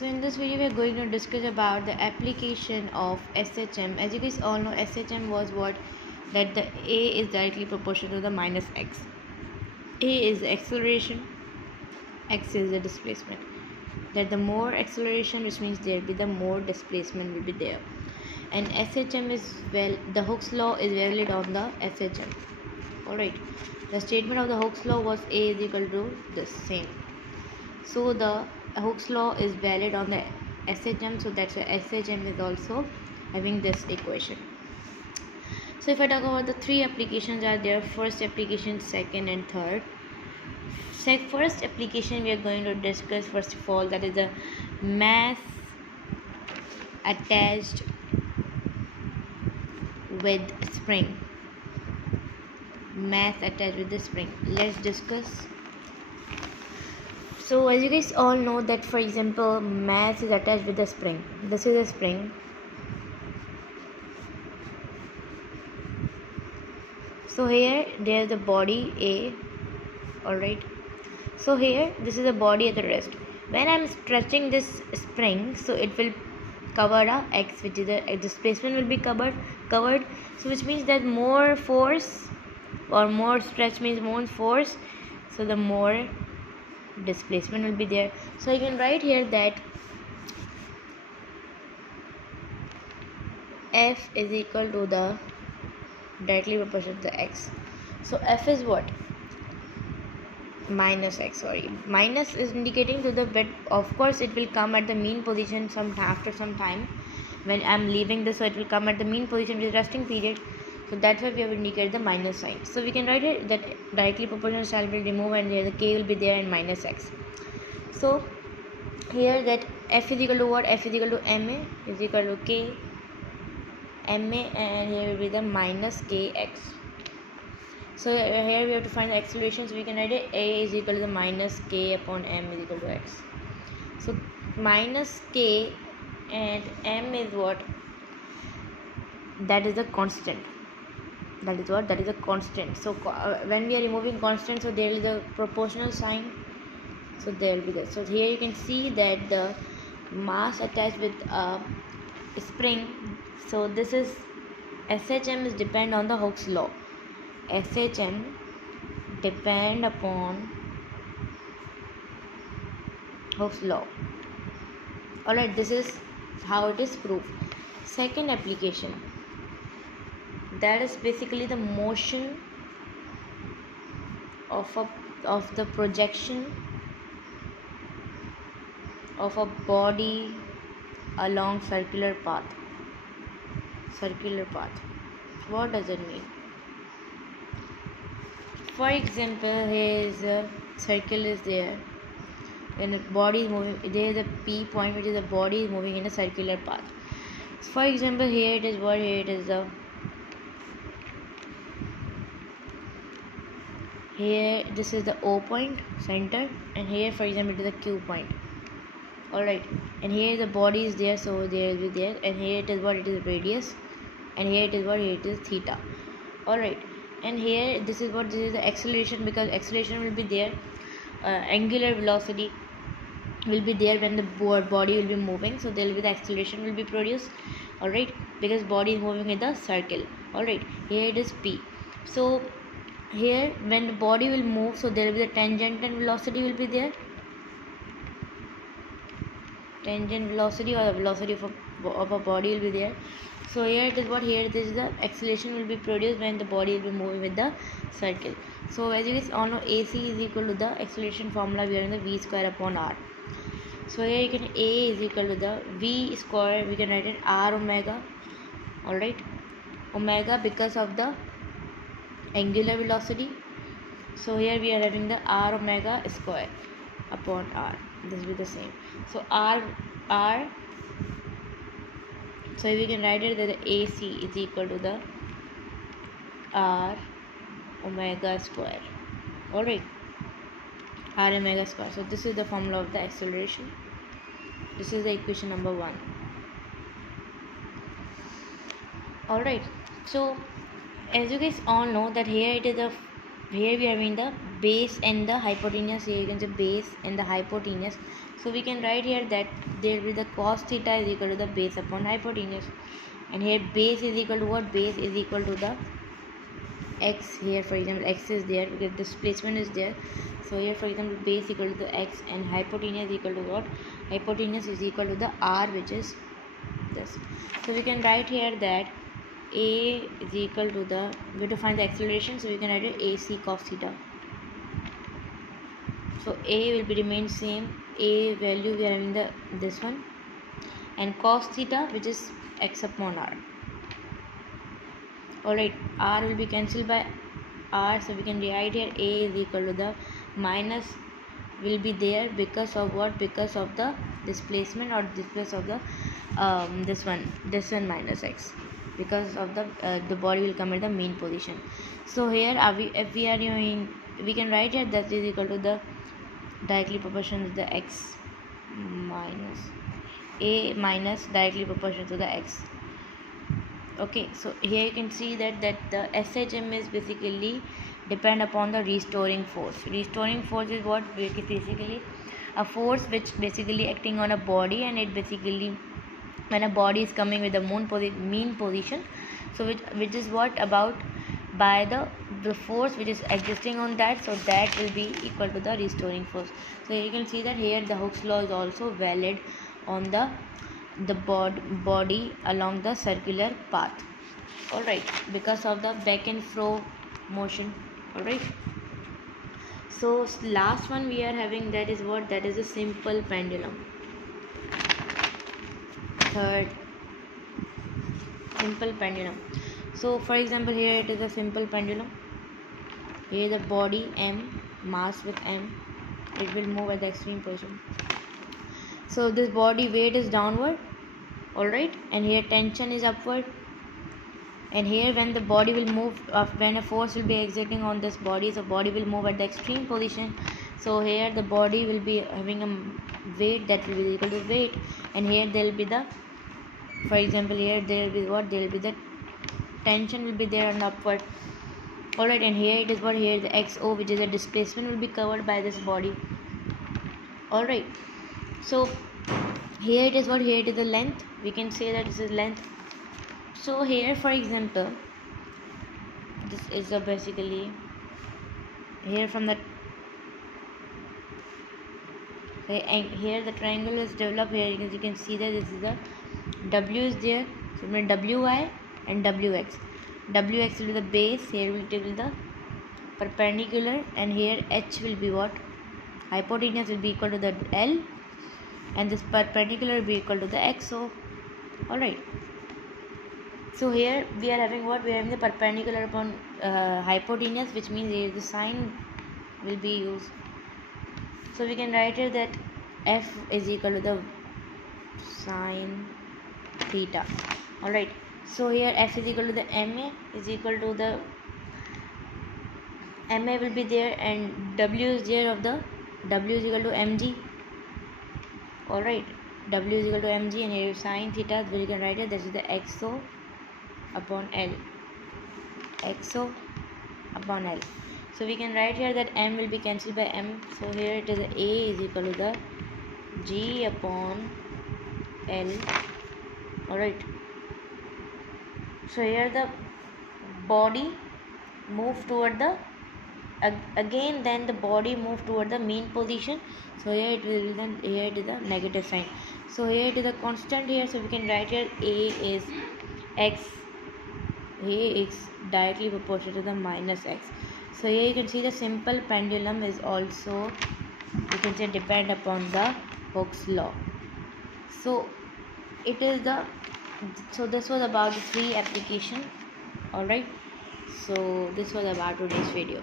So in this video we are going to discuss about the application of SHM. As you guys all know, SHM was what? That the A is directly proportional to the minus X. A is the acceleration, X is the displacement. That the more acceleration, which means there will be the more displacement will be there. And SHM is, well, the Hooke's law is valid on the SHM. Alright, the statement of the Hooke's law was A is equal to this same. So the Hooke's law is valid on the SHM, so that's why SHM is also having this equation. So if I talk about the three applications are there, first application, second and third. First application we are going to discuss first of all, that is the mass attached with spring. Mass attached with the spring. Let's discuss. So as you guys all know that, for example, mass is attached with the spring. This is a spring. So here there is the body A. Alright. So here this is the body at the rest. When I am stretching this spring, so it will cover a X, which is the displacement will be covered. So which means that more force or more stretch means more force. So the more displacement will be there. So I can write here that F is equal to the directly proportional to the X. So F is what? Minus X, minus is indicating to the bed. Of course it will come at the mean position after some time when I am leaving this, so it will come at the mean position with resting period. So that's why we have indicated the minus sign. So we can write it that directly proportional shall be removed and here the K will be there and minus X. So here that F is equal to what? F is equal to MA is equal to K MA, and here will be the minus KX. So here we have to find the acceleration, so we can write it A is equal to the minus K upon M is equal to X. So minus K and M is what? That is a constant. That is what? That is a constant. So when we are removing constant, so there is a proportional sign. So there will be this. So here you can see that the mass attached with a spring. So this is SHM is depend on the Hooke's law. SHM depend upon Hooke's law. Alright, this is how it is proved. Second application, that is basically the motion of the projection of a body along circular path. What does it mean? For example, here is a circle is there and the body is moving. There is a P point, which is the body is moving in a circular path. So for example, here it is what? Here it is the here this is the O point center, and here for example it is the Q point. Alright, and here the body is there, so there will be there, and here it is what? It is radius, and here it is what? Here it is theta. Alright, and here this is what? This is the acceleration, because acceleration will be there. Angular velocity will be there when the body will be moving, so there will be the acceleration will be produced. Alright, because body is moving in the circle. Alright, here it is P. So here when the body will move, so there will be the tangent and velocity will be there. Tangent velocity or the velocity of a body will be there. So here it is what? Here it is the acceleration will be produced when the body will be moving with the circle. So as you guys all know, AC is equal to the acceleration formula we are in the V square upon R. So here you can A is equal to the V square, we can write it R omega. Alright, omega because of the angular velocity. So here we are having the R omega square upon R. This will be the same. So R, so we can write it that the AC is equal to the R omega square. Alright, R omega square. So this is the formula of the acceleration. This is the equation number 1. Alright, so as you guys all know that here it is here we are having the base and the hypotenuse. Here you can say base and the hypotenuse. So we can write here that there will be the cos theta is equal to the base upon hypotenuse, and here base is equal to what? Base is equal to the x. Here for example x is there because displacement is there, so here for example base equal to the x and hypotenuse equal to what? Hypotenuse is equal to the r, which is this. So we can write here that a is equal to the, we have to find the acceleration, so we can write it ac cos theta. So a will be remain same, a value we are having the this one, and cos theta which is x upon r. Alright, r will be cancelled by r, so we can write here a is equal to the minus will be there because of what? Because of the displacement, or because of the this one minus x, because of the body will come at the mean position. So here if we are doing, we can write here that is equal to the directly proportional to the x minus a minus directly proportional to the x. Okay, so here you can see that the SHM is basically depend upon the restoring force. Restoring force is what? Basically a force which basically acting on a body, and it basically when a body is coming with the mean position, so which is what about by the force which is existing on that, so that will be equal to the restoring force. So you can see that here the Hooke's law is also valid on the body along the circular path. Alright, because of the back and fro motion. Alright, so last one we are having, that is what? That is a simple pendulum. Third, simple pendulum. So for example here it is a simple pendulum. Here the body m, mass with m, it will move at the extreme position. So this body weight is downward, alright, and here tension is upward, and here when the body will move, when a force will be exerting on this body, so body will move at the extreme position. So here the body will be having a weight that will be equal to weight, and here there will be the, for example here there will be what? There will be the tension will be there on the upward. Alright, and here it is what? Here the xo, which is the displacement, will be covered by this body. Alright, so here it is what? Here it is the length, we can say that this is length. So here for example this is a basically here from the here the triangle is developed. Here you can see that this is the w is there, so wi and wx. Wx will be the base, here will be the perpendicular, and here h will be what? Hypotenuse will be equal to the l, and this perpendicular will be equal to the xo. Alright, so here we are having what? We are having the perpendicular upon hypotenuse, which means here the sign will be used. So we can write here that f is equal to the sine theta. Alright, so here f is equal to the ma is equal to the ma will be there, and w is there of the w is equal to mg. Alright, w is equal to mg, and here sine theta, so we can write it, this is the xo upon l, xo upon l. So we can write here that m will be cancelled by m, so here it is a is equal to the g upon l. Alright, so here the body move toward the again, then the body move toward the mean position, so here it will then, here it is the negative sign, so here it is a constant here, so we can write here a is x, a is directly proportional to the minus x. So here you can see the simple pendulum is also, you can say, depend upon the Hooke's law. So it is the, so this was about the 3 application. Alright, so this was about today's video.